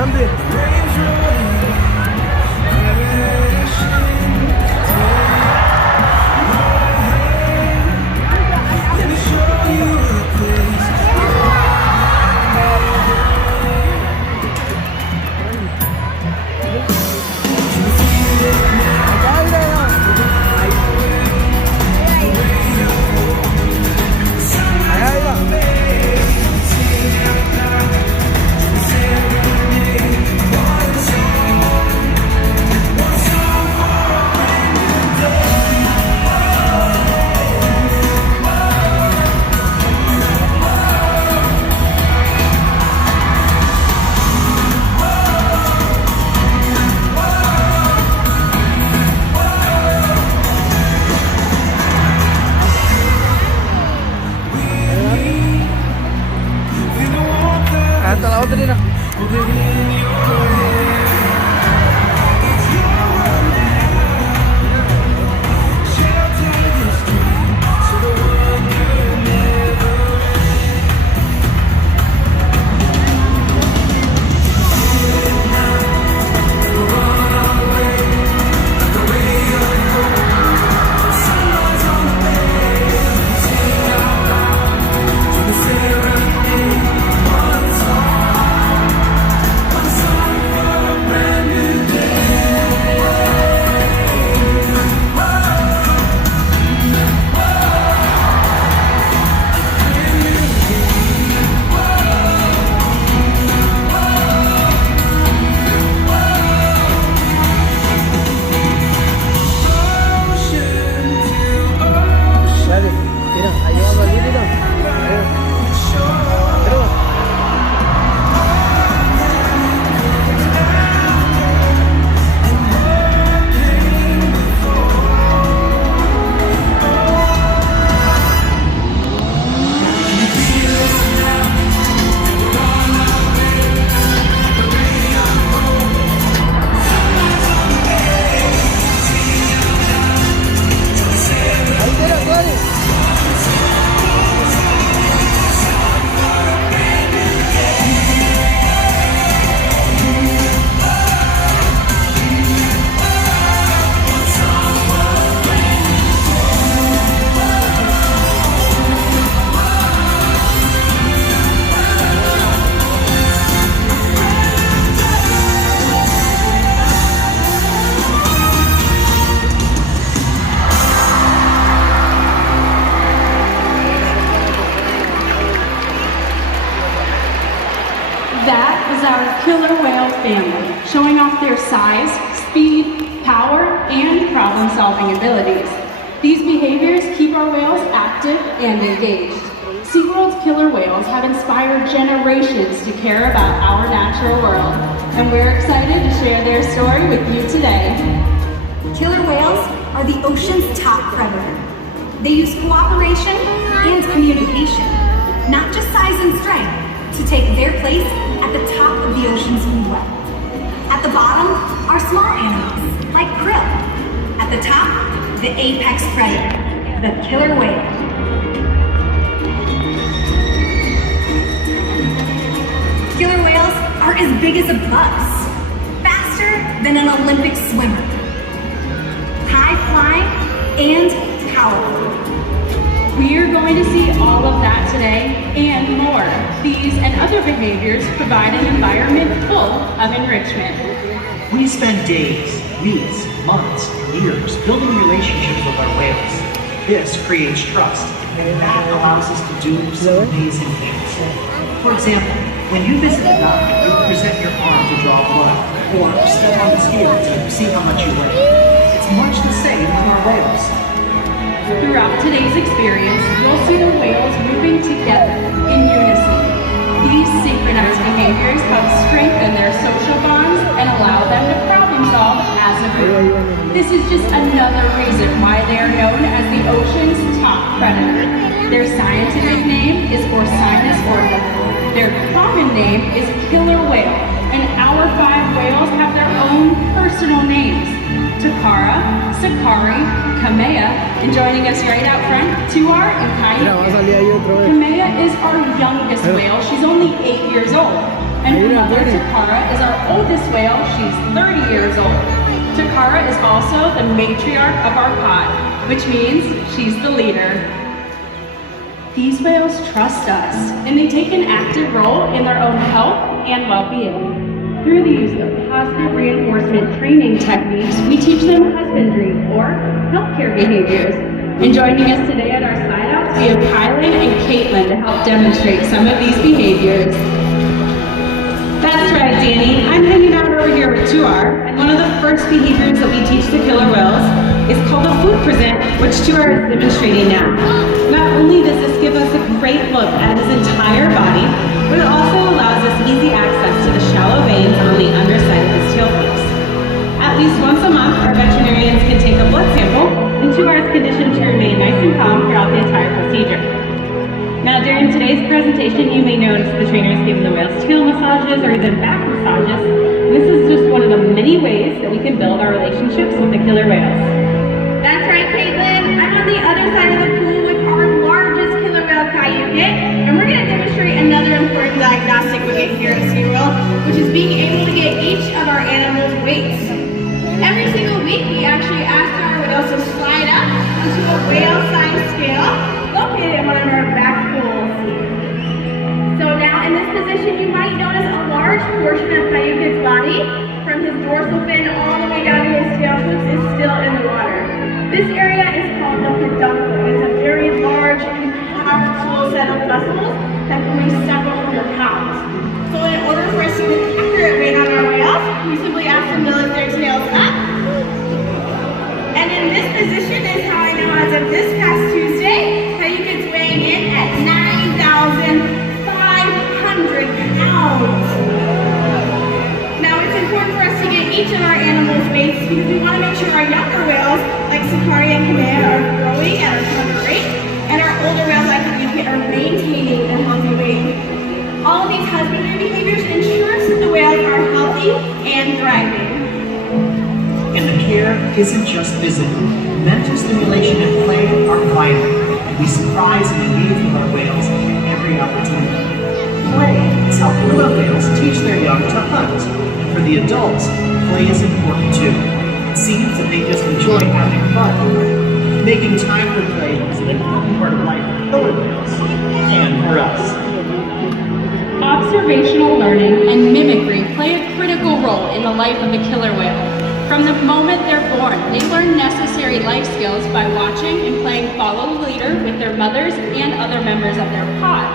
grande. Hasta la otra, mira. That is our killer whale family, showing off their size, speed, power, and problem-solving abilities. These behaviors keep our whales active and engaged. SeaWorld's killer whales have inspired generations to care about our natural world, and we're excited to share their story with you today. Killer whales are the ocean's top predator. They use cooperation and communication, not just size and strength, to take their place at the top of the ocean's food web. At the bottom are small animals, like krill. At the top, the apex predator, the killer whale. Killer whales are as big as a bus, faster than an Olympic swimmer, high flying and powerful. We are going to see all of that today and more. These and other behaviors provide an environment full of enrichment. We spend days, weeks, months, and years building relationships with our whales. This creates trust, and that allows us to do some amazing things. For example, when you visit a dock, you present your arm to draw blood, or step on the scale to see how much you weigh. It's much the same with our whales. Throughout today's experience, you'll see the whales moving together in unison. These synchronized behaviors help strengthen their social bonds and allow them to problem solve as a group. This is just another reason why they are known as the ocean's top predator. Their scientific name is Orcinus orca. Their common name is killer whale, and our 5 whales have their own personal names: Takara, Sakari, Kamea, and joining us right out front, Tuar and Kai. Kamea is our youngest whale. She's only 8 years old. And her mother, Takara, is our oldest whale. She's 30 years old. Takara is also the matriarch of our pod, which means she's the leader. These whales trust us, and they take an active role in their own health and well-being. Through the use of positive reinforcement training techniques, we teach them husbandry or healthcare behaviors. And joining us today at our slide-outs, we have Kylan and Caitlin to help demonstrate some of these behaviors. That's right, Danny. I'm hanging out over here with Tuar, and one of the first behaviors that we teach the killer whales is called a food present, which Tuar is demonstrating now. Not only does this give us a great look at his entire body, but it also allows us easy access to the shallow veins on the underside of his tailpiece. At least once a month, our veterinarians can take a blood sample, and Tuar is conditioned to remain nice and calm throughout the entire procedure. Now, during today's presentation, you may notice the trainers giving the whales tail massages or even back massages. This is just one of the many ways that we can build our relationships with the killer whales. That's right, Caitlin. I'm on the other side of the pool with our largest killer whale cayuga, and we're going to demonstrate another important diagnostic we get here at SeaWorld, which is being able to get each of our animals' weights. Every single week, we actually ask our whales to slide up onto a whale-sized scale located in one of our back pools. So now in this position, you might notice a large portion of Cayuga's body, from his dorsal fin all the way down to his tail hooks, is still in the water. This area is called the peduncle. It's a very large and powerful set of muscles that can weigh several hundred pounds. So in order for us to get an accurate weight on our whales, we simply ask them to lift their tails up. And in this position is how I know as of this past Tuesday, Cayuga's weighing in at 9,500 pounds. Now it's important for us to get each of our animals' weights because we want to make sure our younger whales, like Sakari and Kamea, are growing at a proper rate, and our older whales, like Cayuga, are maintaining a healthy weight. All of these husbandry behaviors ensures that the whales are healthy and thriving. And the care isn't just physical. Mental stimulation and play are vital, and we surprise and engage with our whales every opportunity. Play is how killer whales teach their young to hunt. And for the adults, play is important too. It seems that they just enjoy having fun. Making time for play is an important part of life for killer whales and for us. Observational learning and mimicry play a critical role in the life of the killer whale. From the moment they're born, they learn necessary life skills by watching and playing follow the leader with their mothers and other members of their pod.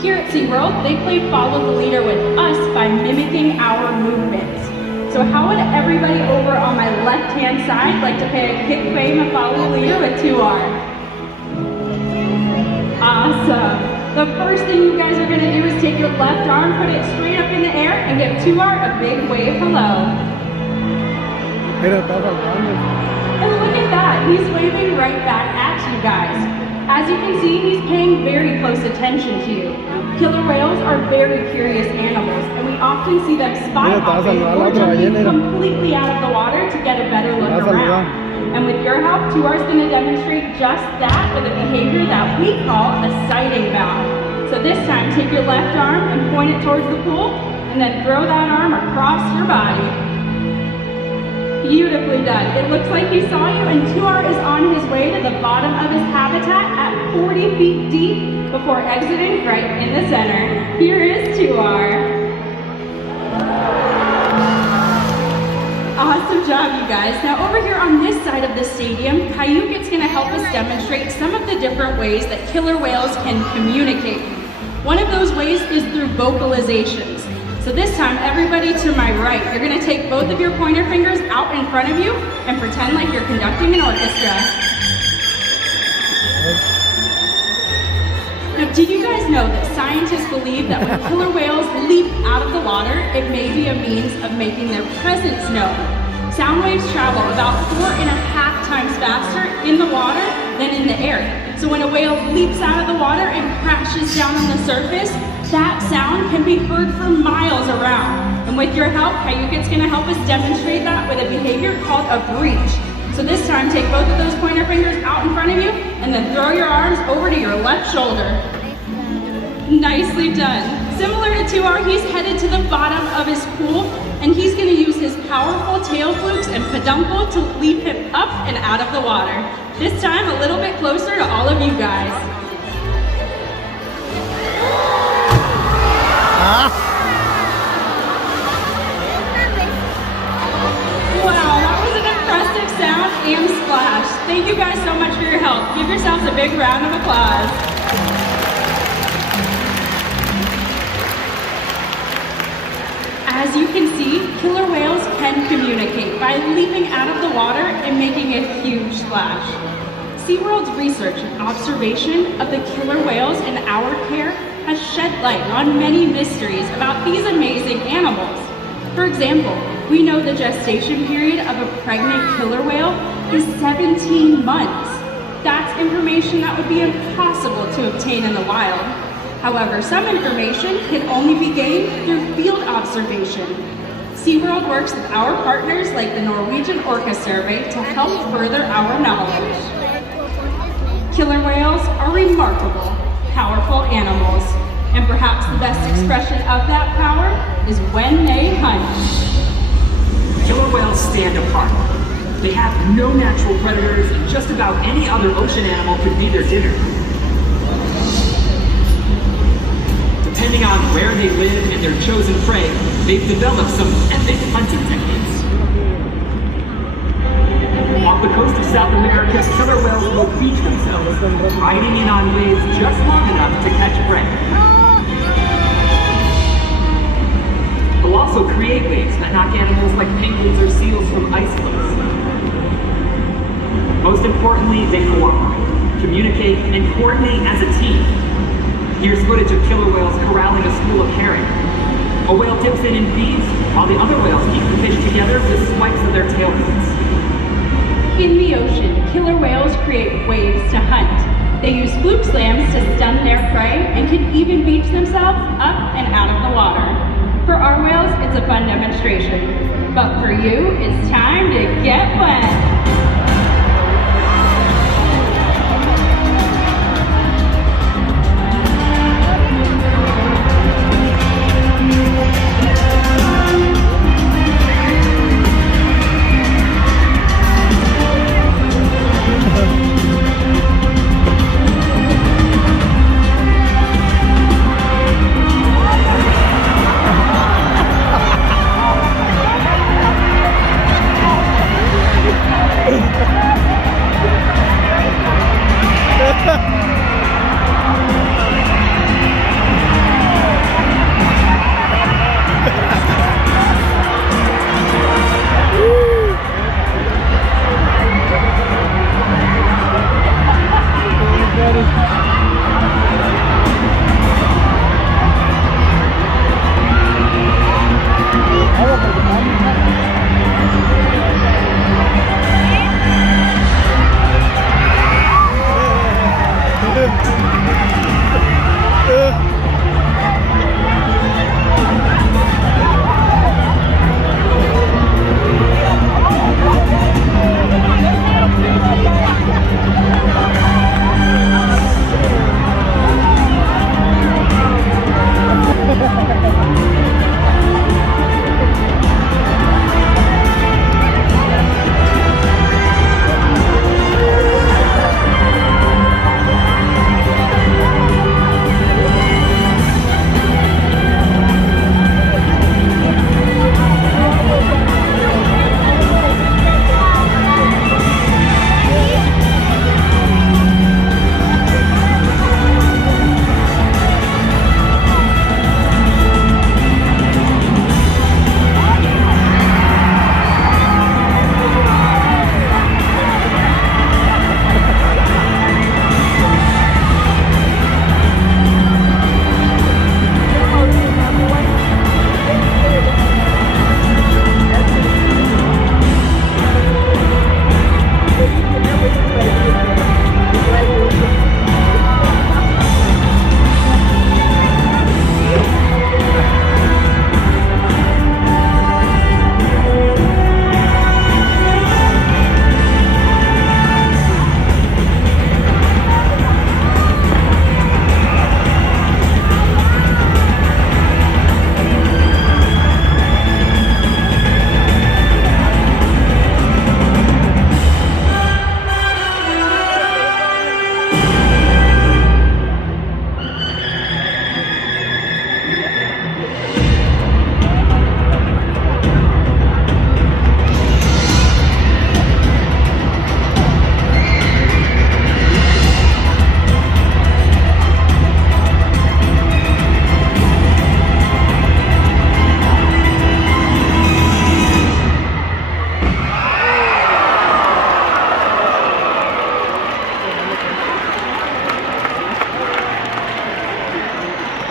Here at SeaWorld, they play follow the leader with us by mimicking our movements. So how would everybody over on my left-hand side like to play a kick game of follow the leader with Tuar? Awesome. The first thing you guys are going to do is take your left arm, put it straight up in the air, and give Tuar a big wave hello. And look at that, he's waving right back at you guys. As you can see, he's paying very close attention to you. Killer whales are very curious animals, and we often see them spy hopping or jumping completely out of the water to get a better look around. And with your help, Tuar's going to demonstrate just that with a behavior that we call a sighting bow. So this time, take your left arm and point it towards the pool, and then throw that arm across your body. Beautifully done. It looks like he saw you, and Tuar is on his way to the bottom of his habitat at 40 feet deep before exiting right in the center. Here is Tuar. Awesome job, you guys. Now over here on this side of the stadium, Cayuga's going to help us demonstrate some of the different ways that killer whales can communicate. One of those ways is through vocalizations. So this time, everybody to my right, you're going to take both of your pointer fingers out in front of you and pretend like you're conducting an orchestra. Now, do you guys know that scientists believe that when killer whales leap out of the water, it may be a means of making their presence known? Sound waves travel about 4.5 times faster in the water than in the air. So when a whale leaps out of the water and crashes down on the surface, that sound can be heard for miles around. And with your help, Cayuga's going to help us demonstrate that with a behavior called a breach. So this time, take both of those pointer fingers out in front of you, and then throw your arms over to your left shoulder. Nicely done. similar to Tuar, he's headed to the bottom of his pool, and he's gonna use his powerful tail flukes and peduncle to leap him up and out of the water. This time, a little bit closer to all of you guys. Wow, that was an impressive sound and splash. Thank you guys so much for your help. Give yourselves a big round of applause. As you can see, killer whales can communicate by leaping out of the water and making a huge splash. SeaWorld's research and observation of the killer whales in our care has shed light on many mysteries about these amazing animals. For example, we know the gestation period of a pregnant killer whale is 17 months. That's information that would be impossible to obtain in the wild. However, some information can only be gained through field observation. SeaWorld works with our partners like the Norwegian Orca Survey to help further our knowledge. Killer whales are remarkable, powerful animals, and perhaps the best expression of that power is when they hunt. Killer whales stand apart. They have no natural predators, and just about any other ocean animal could be their dinner. Depending on where they live and their chosen prey, they've developed some epic hunting techniques. Off the coast of South America, killer whales will beach themselves, riding in on waves just long enough to catch prey. They'll also create waves that knock animals like penguins or seals from ice cliffs. Most importantly, they cooperate, communicate, and coordinate as a team. Here's footage of killer whales corralling a school of herring. A whale dips in and feeds, while the other whales keep the fish together with swipes of their tail fins. In the ocean, killer whales create waves to hunt. They use fluke slams to stun their prey and can even beach themselves up and out of the water. For our whales, it's a fun demonstration. But for you, it's time to get wet.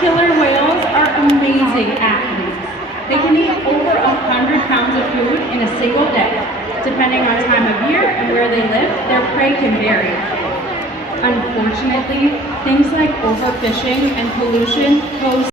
Killer whales are amazing athletes. They can eat over 100 pounds of food in a single day. Depending on time of year and where they live, their prey can vary. Unfortunately, things like overfishing and pollution pose